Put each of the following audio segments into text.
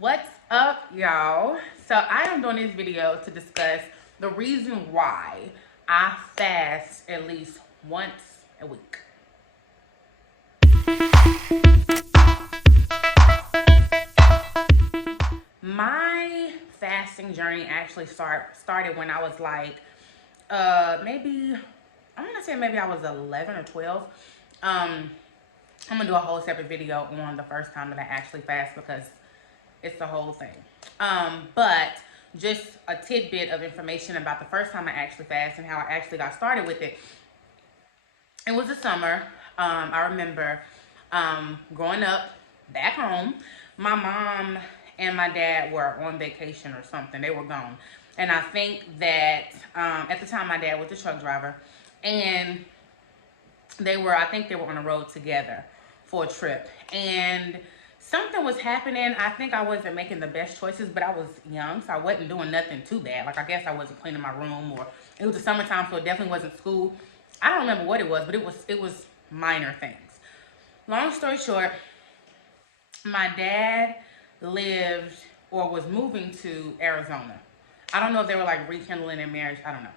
What's up, y'all? So I am doing this video to discuss the reason why I fast at least once a week. My fasting journey actually started when I was like maybe I'm gonna say maybe I was 11 or 12. I'm gonna do a whole separate video on the first time that I actually fast because it's the whole thing. But just a tidbit of information about the first time I actually fast and how I actually got started with it. It was the summer. I remember growing up back home, my mom and my dad were on vacation or something. They were gone. And I think that at the time my dad was a truck driver and I think they were on the road together for a trip. And something was happening. I think I wasn't making the best choices, but I was young, so I wasn't doing nothing too bad. Like, I guess I wasn't cleaning my room, or it was the summertime, so it definitely wasn't school. I don't remember what it was, but it was minor things. Long story short, my dad lived or was moving to Arizona. I don't know if they were like rekindling their marriage. I don't know.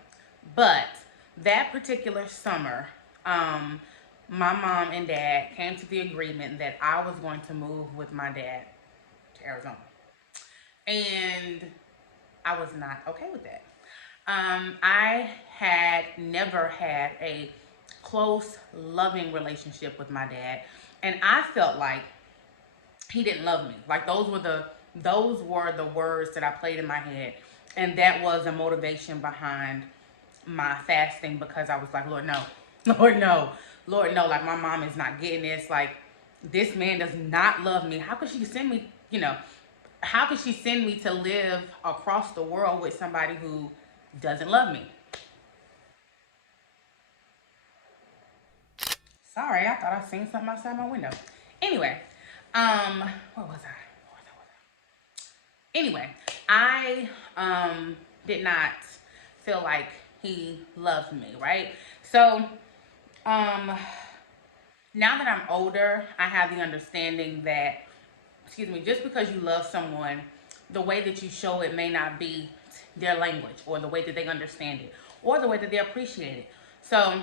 But that particular summer, my mom and dad came to the agreement that I was going to move with my dad to Arizona. And I was not okay with that. I had never had a close, loving relationship with my dad. And I felt like he didn't love me. Like, those were the words that I played in my head. And that was a motivation behind my fasting, because I was like, Lord, no. Lord, no. Lord, no. Like, my mom is not getting this. Like, this man does not love me. How could she send me, how could she send me to live across the world with somebody who doesn't love me? Sorry, I thought I seen something outside my window. Anyway, where was I? Anyway, I did not feel like he loved me, right? So, um now that I'm older, I have the understanding that, excuse me, just because you love someone, the way that you show it may not be their language, or the way that they understand it, or the way that they appreciate it. So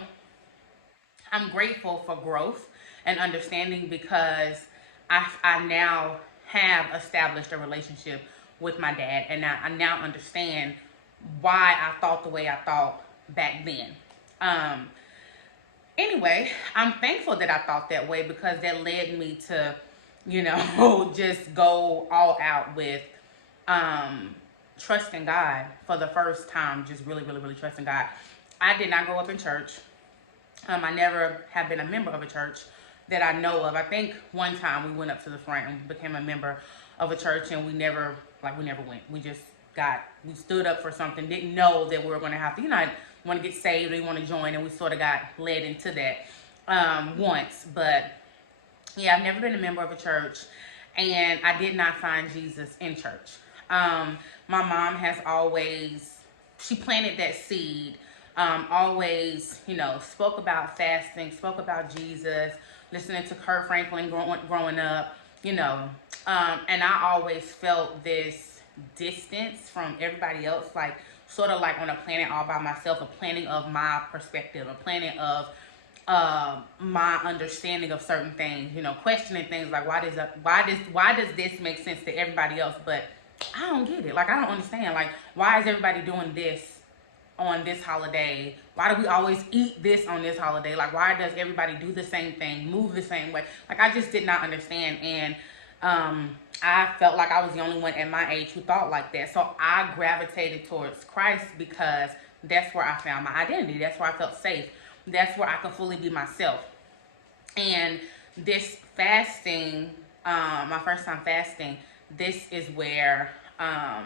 I'm grateful for growth and understanding, because I now have established a relationship with my dad, and I now understand why I thought the way I thought back then. Um, anyway, I'm thankful that I thought that way, because that led me to, just go all out with um, trusting God for the first time, just really, really, really trusting God. I did not grow up in church. I never have been a member of a church that I know of. I think one time we went up to the front and became a member of a church, and we never went. We stood up for something, didn't know that we were going to have to, want to get saved, or you want to join, and we sort of got led into that once. But yeah, I've never been a member of a church, and I did not find Jesus in church. My mom has always, she planted that seed, always, spoke about fasting, spoke about Jesus, listening to Kurt Franklin growing up, and I always felt this distance from everybody else, like sort of like on a planet all by myself, a planet of my perspective, a planet of my understanding of certain things, questioning things like, why does this make sense to everybody else, but I don't get it. Like, I don't understand. Like, why is everybody doing this on this holiday? Why do we always eat this on this holiday? Like, why does everybody do the same thing, move the same way? Like, I just did not understand. And I felt like I was the only one at my age who thought like that. So I gravitated towards Christ, because that's where I found my identity. That's where I felt safe. That's where I could fully be myself. And this fasting, my first time fasting, this is where I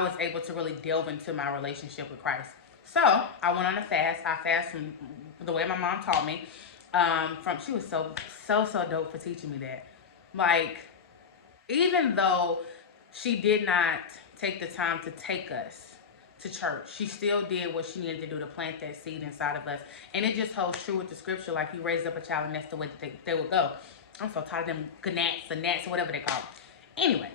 was able to really delve into my relationship with Christ. So I went on a fast. I fast from the way my mom taught me. She was so dope for teaching me that. Like, even though she did not take the time to take us to church, she still did what she needed to do to plant that seed inside of us. And it just holds true with the scripture, like, you raised up a child, and that's the way that they would go. I'm so tired of them gnats, or gnats, or whatever they call it. Anyway,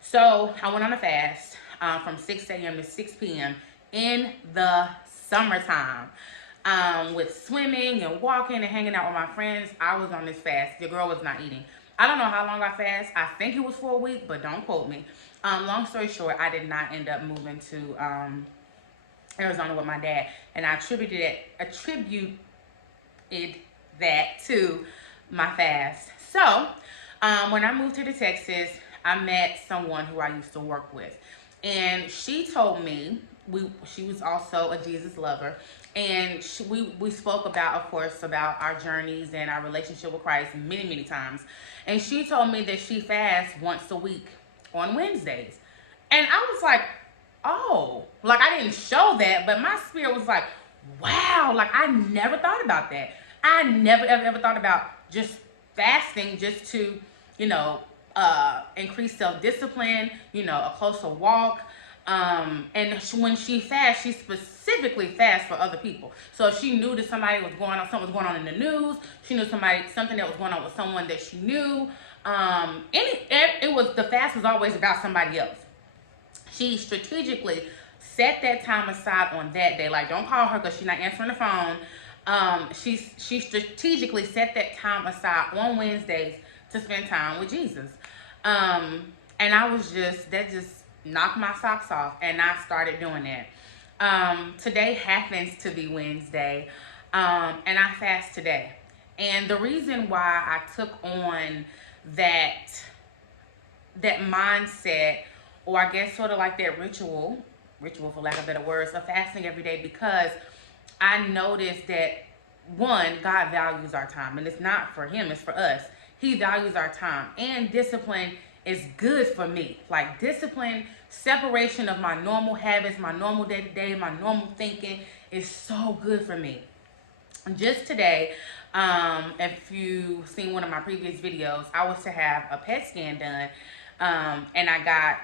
so I went on a fast from 6 a.m. to 6 p.m. in the summertime. With swimming and walking and hanging out with my friends, I was on this fast. The girl was not eating. I don't know how long I fast. I think it was for a week, but don't quote me. Long story short, I did not end up moving to Arizona with my dad, and I attributed that to my fast. So, when I moved to the Texas, I met someone who I used to work with, and she told me she was also a Jesus lover, and we spoke about, of course, about our journeys and our relationship with Christ many times, and she told me that she fasts once a week on Wednesdays, and I was like, oh, like I didn't show that, but my spirit was like, wow, like I never thought about that. I never ever thought about just fasting just to, you know, increase self-discipline, you know, a closer walk. And when she fasts, she specifically fasts for other people. So if she knew that something was going on in the news, she knew something that was going on with someone that she knew. The fast was always about somebody else. She strategically set that time aside on that day. Like, don't call her because she's not answering the phone. She strategically set that time aside on Wednesdays to spend time with Jesus. And that just knocked my socks off, and I started doing that. Today happens to be Wednesday, and I fast today. And the reason why I took on that mindset, or I guess sort of like that ritual for lack of better words, of fasting every day, because I noticed that, one, God values our time, and it's not for him, it's for us. He values our time, and discipline is good for me. Like, discipline, separation of my normal habits, my normal day-to-day, my normal thinking is so good for me. Just today, if you've seen one of my previous videos, I was to have a PET scan done, and I got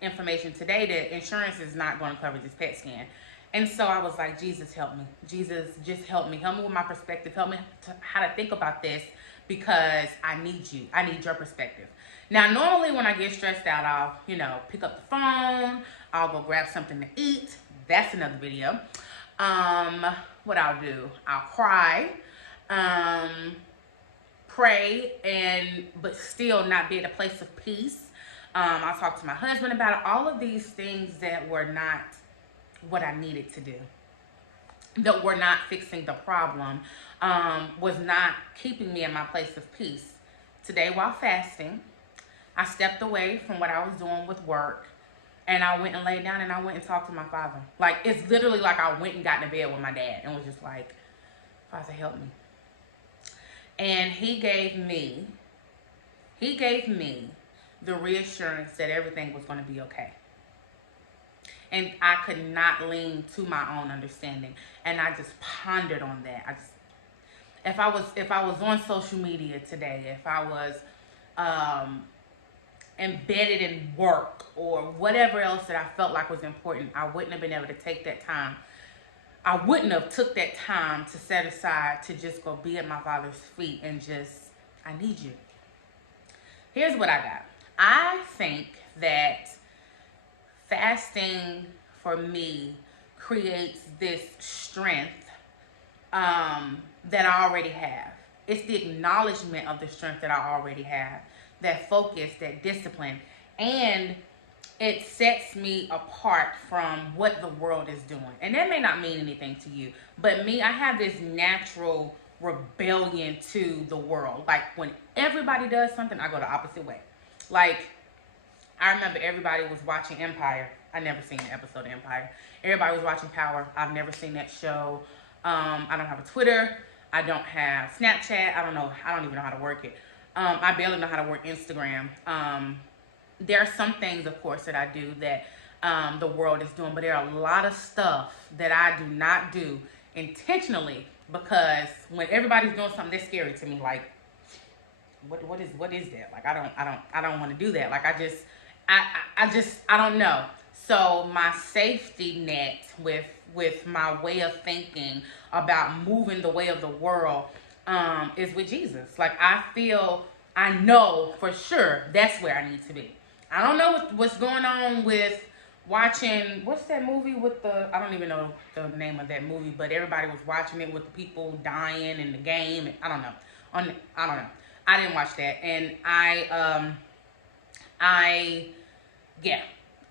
information today that insurance is not going to cover this PET scan. And so I was like, Jesus, help me. Jesus, just help me. Help me with my perspective. Help me how to think about this, because I need you. I need your perspective. Now, normally when I get stressed out, I'll, pick up the phone. I'll go grab something to eat. That's another video. What I'll do, I'll cry, pray, but still not be at a place of peace. I'll talk to my husband about it. All of these things that were not what I needed to do, that were not fixing the problem, was not keeping me in my place of peace. Today, while fasting, I stepped away from what I was doing with work, and I went and laid down, and I went and talked to my Father. Like, it's literally like I went and got in bed with my dad and was just like, Father, help me. And he gave me the reassurance that everything was going to be okay. And I could not lean to my own understanding. And I just pondered on that. If I was on social media today, if I was embedded in work or whatever else that I felt like was important, I wouldn't have been able to take that time. I wouldn't have took that time to set aside to just go be at my Father's feet and just, I need you. Here's what I got. I think that fasting for me creates this strength that I already have. It's the acknowledgement of the strength that I already have, that focus, that discipline, and it sets me apart from what the world is doing. And that may not mean anything to you, but me, I have this natural rebellion to the world. Like, when everybody does something, I go the opposite way. Like, I remember everybody was watching Empire. I never seen an episode of Empire. Everybody was watching Power. I've never seen that show. I don't have a Twitter. I don't have Snapchat. I don't even know how to work it. I barely know how to work Instagram. There are some things, of course, that I do that the world is doing, but there are a lot of stuff that I do not do intentionally, because when everybody's doing something that's scary to me, like, what is that? Like, I don't want to do that. Like, I don't know. So my safety net with my way of thinking about moving the way of the world is with Jesus. Like, I feel I know for sure that's where I need to be. I don't know what's going on with watching, what's that movie with the, I don't even know the name of that movie, but everybody was watching it with the people dying in the game. I don't know. I don't know. I didn't watch that, and I yeah,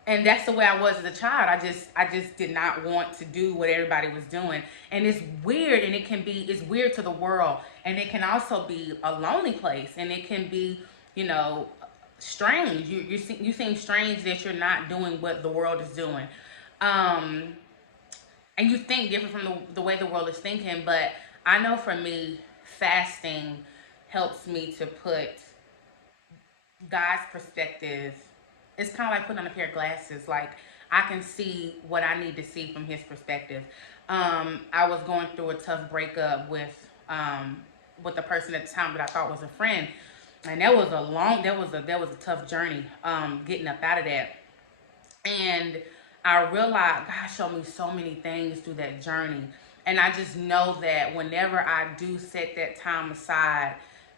and that's the way I was as a child. I just did not want to do what everybody was doing, and it's weird, and it's weird to the world, and it can also be a lonely place, and it can be, you know, strange. You seem strange that you're not doing what the world is doing, um, and you think different from the way the world is thinking. But I know for me, fasting helps me to put God's perspective. It's kind of like putting on a pair of glasses. Like, I can see what I need to see from His perspective. I was going through a tough breakup with the person at the time that I thought was a friend, and that was a tough journey, getting up out of that. And I realized God showed me so many things through that journey. And I just know that whenever I do set that time aside,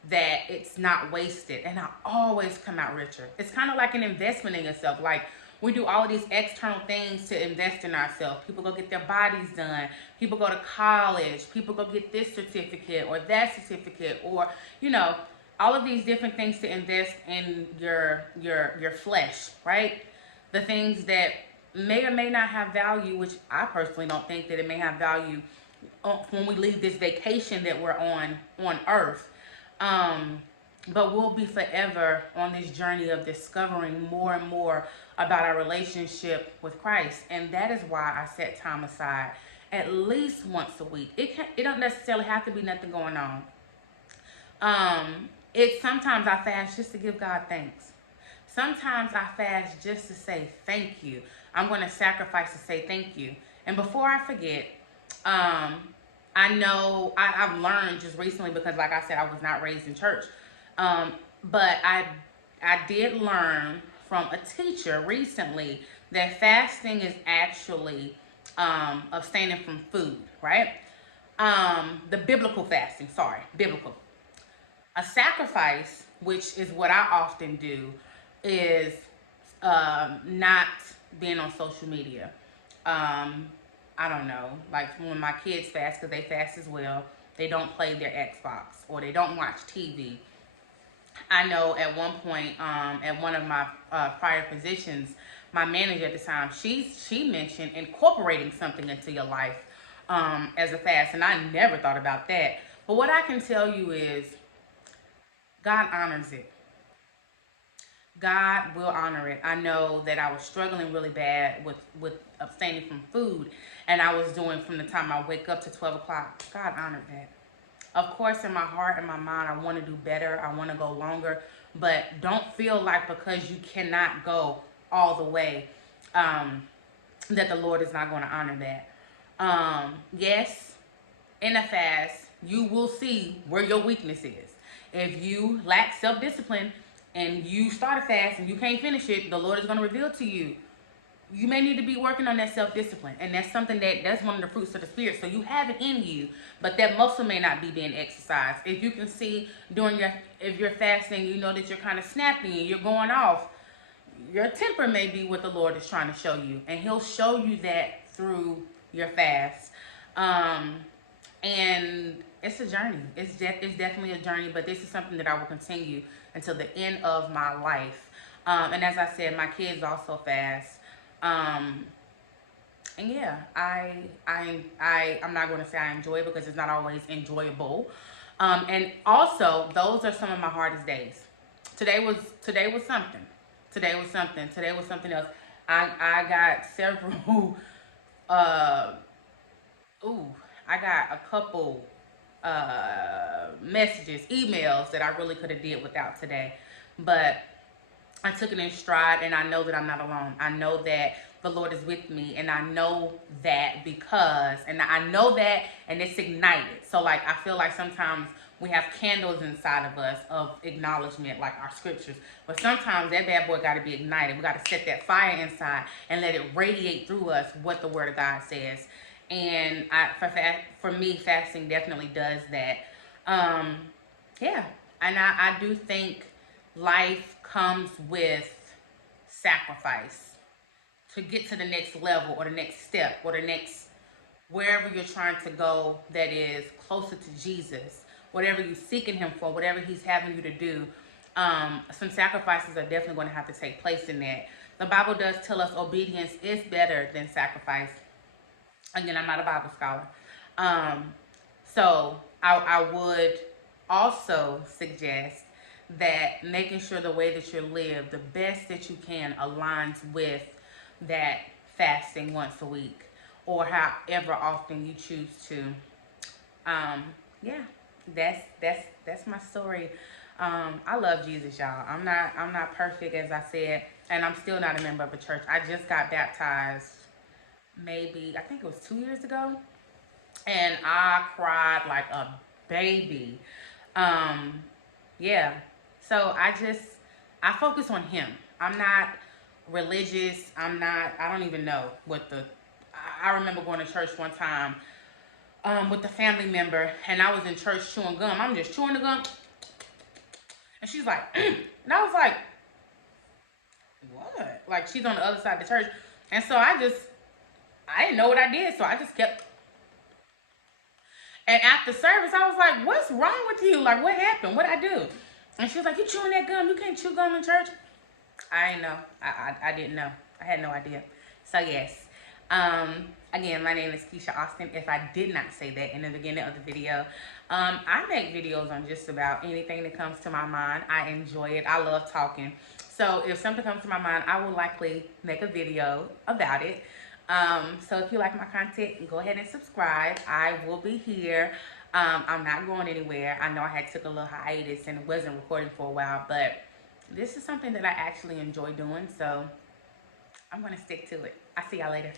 that it's not wasted. And I always come out richer. It's kind of like an investment in yourself. Like, we do all of these external things to invest in ourselves. People go get their bodies done. People go to college. People go get this certificate or that certificate, or, you know, all of these different things to invest in your flesh, right? The things that may or may not have value, which I personally don't think that it may have value when we leave this vacation that we're on earth. Um, but we'll be forever on this journey of discovering more and more about our relationship with Christ. And that is why I set time aside at least once a week. It don't necessarily have to be nothing going on. It's sometimes I fast just to give God thanks. Sometimes I fast just to say thank you. I'm going to sacrifice to say thank you. And before I forget, um, I know I've learned just recently, because, like I said, I was not raised in church. Um, but I did learn from a teacher recently that fasting is actually abstaining from food, right? The biblical fasting, sorry, biblical. A sacrifice, which is what I often do, is not being on social media. Um, I don't know, like when my kids fast, because they fast as well, they don't play their Xbox or they don't watch TV. I know at one point, at one of my prior positions, my manager at the time, she mentioned incorporating something into your life as a fast, and I never thought about that. But what I can tell you is God honors it. God will honor it. I know that I was struggling really bad with abstaining from food, and I was doing from the time I wake up to 12 o'clock. God honored that. Of course, in my heart and my mind, I want to do better. I want to go longer, but don't feel like because you cannot go all the way, that the Lord is not going to honor that. Yes, in a fast, you will see where your weakness is. If you lack self-discipline and you start a fast and you can't finish it, the Lord is going to reveal to you. You may need to be working on that self-discipline. And that's something that's one of the fruits of the Spirit. So you have it in you, but that muscle may not be being exercised. If you can see if you're fasting, you know that you're kind of snappy and you're going off, your temper may be what the Lord is trying to show you. And He'll show you that through your fast. And it's a journey. It's definitely a journey, but this is something that I will continue until the end of my life. And as I said, my kids also fast. And yeah, I'm not going to say I enjoy it, because it's not always enjoyable. And also, those are some of my hardest days. Today was something. Today was something. Today was something else. I got several. Uh, ooh, I got a couple messages, emails that I really could have did without today, but I took it in stride, and I know that I'm not alone. I know that the Lord is with me, and I know that and it's ignited. So, like, I feel like sometimes we have candles inside of us of acknowledgement, like our scriptures, but sometimes that bad boy got to be ignited. We got to set that fire inside and let it radiate through us what the Word of God says. And for me, fasting definitely does that. Yeah, And I do think life comes with sacrifice to get to the next level or the next step or the next wherever you're trying to go that is closer to Jesus, whatever you're seeking him for, whatever he's having you to do. Some sacrifices are definitely going to have to take place in that. The Bible does tell us obedience is better than sacrifice. Again, I'm not a Bible scholar. So I would also suggest that making sure the way that you live, the best that you can, aligns with that fasting once a week or however often you choose to. Um, yeah, that's my story. I love Jesus, y'all. I'm not perfect, as I said, and I'm still not a member of a church. I just got baptized maybe, I think it was 2 years ago, and I cried like a baby. Um, yeah. So I focus on him. I'm not religious. I don't even know what I remember going to church one time with a family member, and I was in church chewing gum. I'm just chewing the gum, and she's like, and I was like, what? Like, she's on the other side of the church, and so I didn't know what I did, so I just kept. And after service, I was like, what's wrong with you? Like, what happened? What'd I do? And she was like, you chewing that gum? You can't chew gum in church. I didn't know. I didn't know. I had no idea. So, yes. Again, my name is Keisha Austin. If I did not say that in the beginning of the video, I make videos on just about anything that comes to my mind. I enjoy it. I love talking. So, if something comes to my mind, I will likely make a video about it. So if you like my content, go ahead and subscribe. I will be here. I'm not going anywhere. I know I had took a little hiatus and it wasn't recording for a while, but this is something that I actually enjoy doing, so I'm going to stick to it. I'll see y'all later.